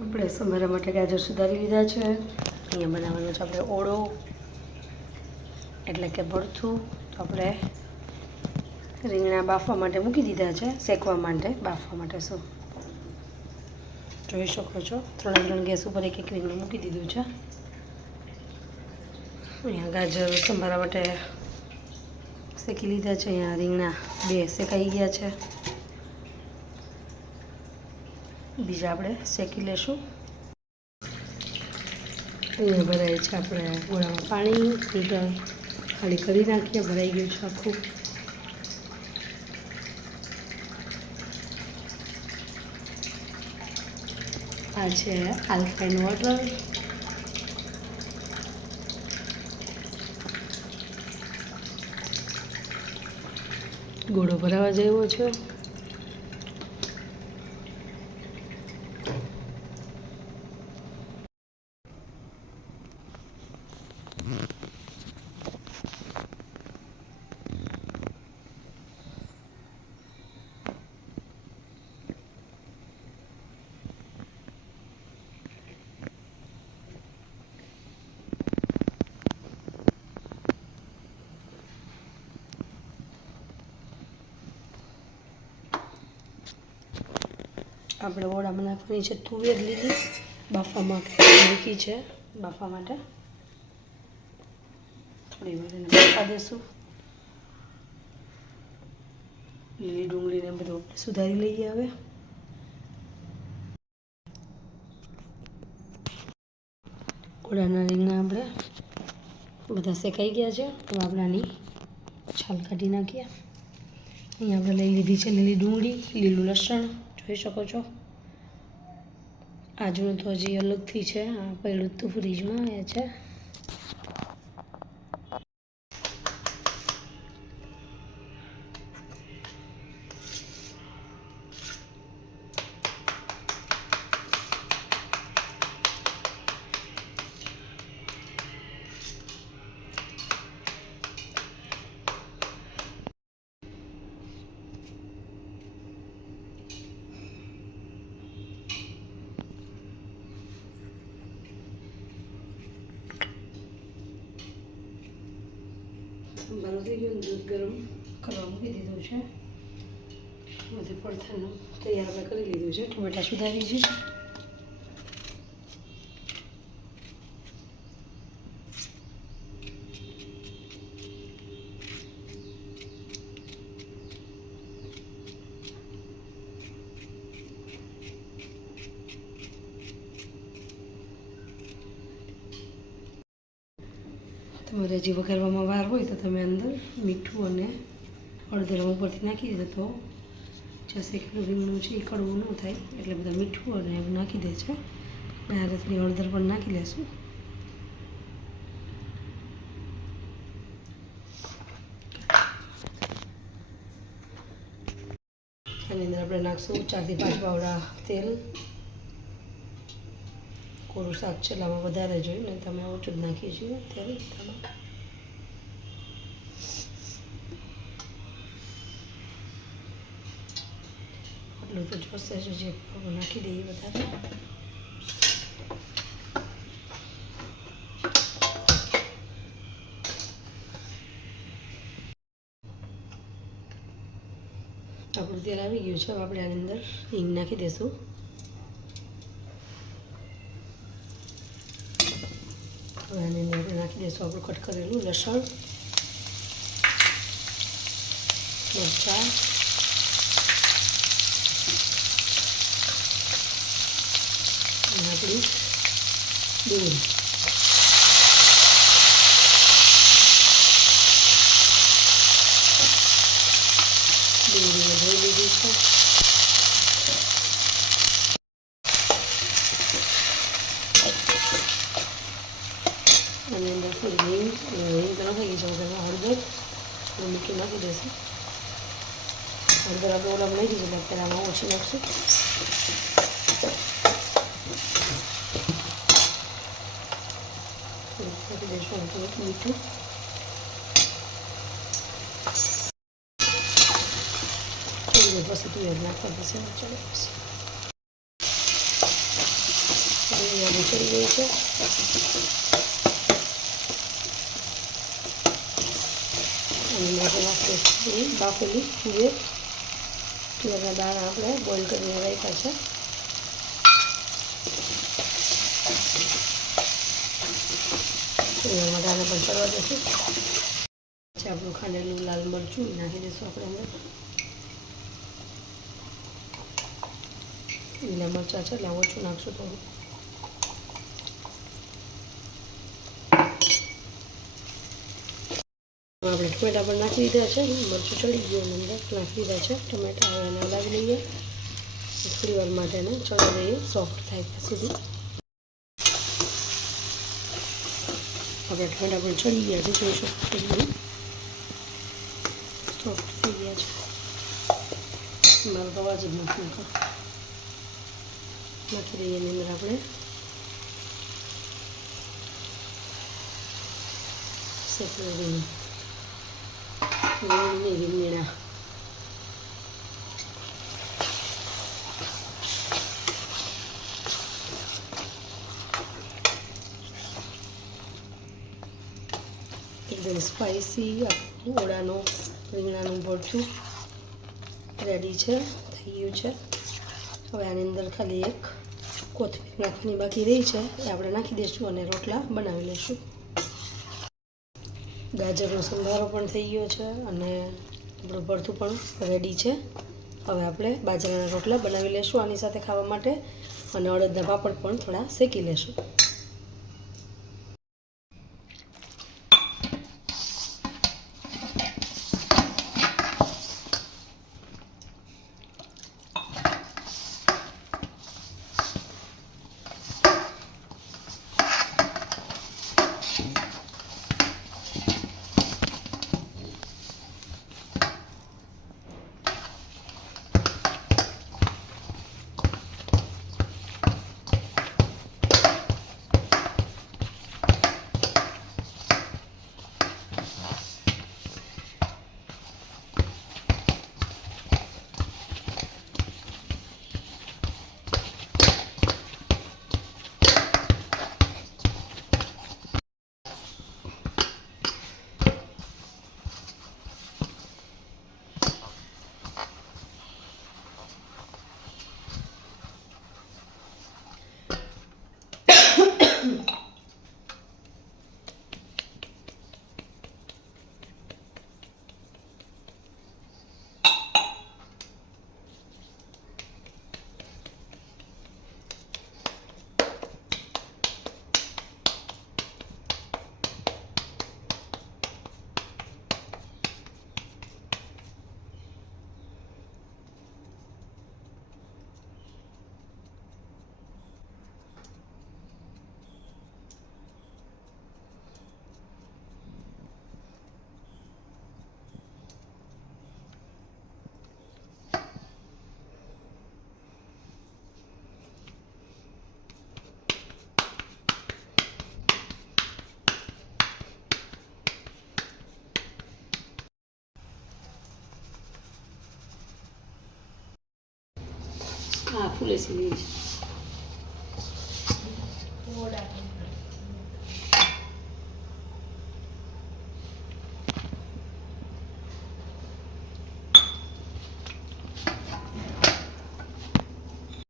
આપણે સંભારા માટે ગાજર સુધારી લીધા છે। અહીંયા બનાવવાનો છે આપણે ઓળો એટલે કે ભરથું। તો આપણે રીંગણા બાફવા માટે મૂકી દીધા છે, શેકવા માટે, બાફવા માટે શું જોઈ શકો છો। 3 ગેસ ઉપર એક રીંગણું મૂકી દીધું છે। અહીંયા ગાજર સંભારા માટે શેકી લીધા છે। અહીંયા રીંગણા 2 શેકાઈ ગયા છે, બીજા આપણે શેકી લેશું। અહીંયા ભરાય છે આપણે ગોળામાં પાણી, ફિલ્ટર ખાલી કરી નાખીએ, ભરાઈ ગયું છે આખું। આ છે આલ્કાઇન વોટર, ગોળો ભરાવા જેવો છે। આપણે ઓળામાં નાખવાની છે તુવેર લીલી, બાફવામાં મૂકી છે, બાફવા માટે થોડી વાર એને બાફવા દેશું। લીલી ડુંગળીને બધું સુધારી લઈએ। હવે ઓળાના રીંગણા આપણે બધા શેકાઈ ગયા છે। હવે આપણે આની છાલ કાઢી નાખીએ। અહીંયા આપણે લઈ લીધી છે લીલી ડુંગળી, લીલું લસણ, જોઈ શકો છો। આજનું તો હજી અલગથી છે, આ પડ્યું હતું ફ્રીજમાં એ છે। સંભારો થઈ ગયો, દૂધ ગરમ કરવા મૂકી દીધું છે। બધું પડથાનું તૈયાર આપણે કરી લીધું છે। ટમેટા સુધારી છે। તમારે હજી વઘારવામાં વાર હોય તો તમે અંદર મીઠું અને હળદર ઉપરથી નાખી દે તો જે શેકેલું રીંગણું છે એ કડવું ન થાય, એટલે બધા મીઠું અને એવું નાખી દે છે। ડાયરેક્ટલી હળદર પણ નાખી લેશું। આની અંદર આપણે નાખશું 4 થી 5 પાવડા તેલ। કોરું શાક છે એટલે આમાં વધારે જોઈએ ને તમે ઓછું જ નાખીએ છીએ તેલ। આટલું તો જોશે જ, જે નાખી દઈએ વધારે। આપણું તેલ આવી ગયું છે। હવે આપણે આની અંદર હિંગ નાખી દઈશું। હવે આની અંદર આપણે નાખી દઈશું આપણું કટ કરેલું લસણ, મરચાં, અને આપણી ડુંગળી। ડુંગળીને ધોઈ લીધી છે। આની અંદર થોડી હિંગ તો નાખી છે, વગર હળદર થોડું મીઠું નાખી દઈશું। હળદર આપણે ઓલામાં નાખી છે, અત્યારે આમાં ઓછી નાખશું। નાખી દઈશું થોડુંક મીઠું। થોડી વાર પછી તુવેર નાખવા દેશે, ચાલો પછી બિરયાની ચડી ગઈ છે. અને માટે નાખીએ બાફેલી જે તુવેરના દાણા આપણે બોઇલ કરીને રાખ્યા છે. તુવેરના દાણા પણ ચડવા દઈશું. પછી આપણું ખાંડેલું લાલ મરચું નાખી દઈશું આપણે અંદર. લીલા મરચાં છે એટલે ઓછું નાખશું થોડું. આપણે ટમેટા પણ નાખી દીધા છે. મરચું ચડી ગયું અંદર નાખી દીધા છે ટમેટા. હવે એને હલાવી લઈએ થોડી વાર માટે એને ચડવા દઈએ સોફ્ટ થાય ત્યાં સુધી. આપણે ટમેટા પણ ચડી ગયા છે, જોઈ શકો સોફ્ટ થઈ ગયા છે. મારો તો અવાજ જ નથી નાખી દઈએ એની અંદર આપણે સેપરેટ રીંગણા. એકદમ સ્પાઇસી ઓળાનો રીંગણાનું ભરથું રેડી છે, થઈ ગયું છે. હવે આની અંદર ખાલી એક કોથમીર નાખવાની બાકી રહી છે, એ આપણે નાખી દઈશું અને રોટલા બનાવી લઈશું. ગાજરનો સંભારો પણ થઈ ગયો છે અને આપણું ભરથું પણ રેડી છે. હવે આપણે બાજરાના રોટલા બનાવી લઈશું આની સાથે ખાવા માટે, અને અડદના પાપડ પણ થોડા શેકી લઈશું. હા, ફૂલે સીધી છે.